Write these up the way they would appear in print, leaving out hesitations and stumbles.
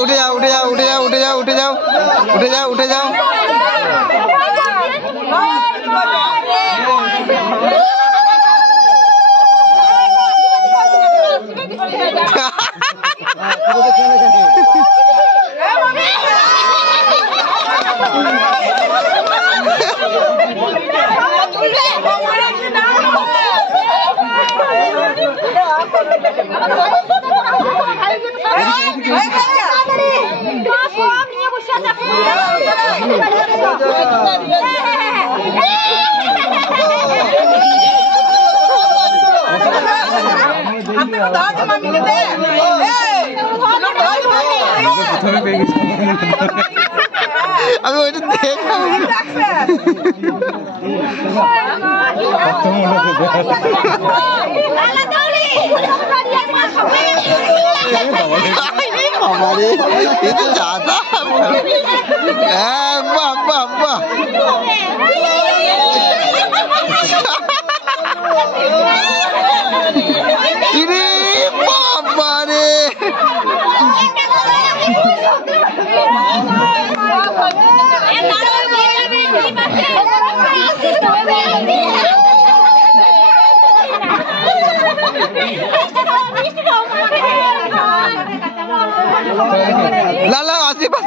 उठे जाओ उठे जाओ उठे जाओ उठे जाओ उठे जाओ उठे जाओ उठे जाओ আমি ওইটা দেখলাম ये तो ज्यादा लाला आसे बस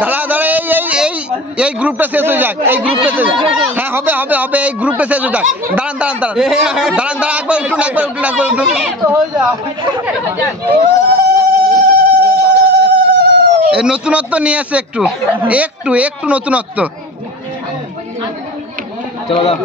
দাঁড়া দাঁড়া এই গ্রুপটা শেষ হয়ে যাক এই গ্রুপটা শেষ হ্যাঁ হবে হবে হবে এই গ্রুপটা শেষ হয়ে যাক দাঁড়ান দাঁড়ান দাঁড়ান দাঁড়ান দাঁড়ান একবার উঠুন একবার উঠুন একবার উঠুন এই নতুনত্ব নিয়ে আসে একটু একটু একটু নতুনত্ব চলো দাও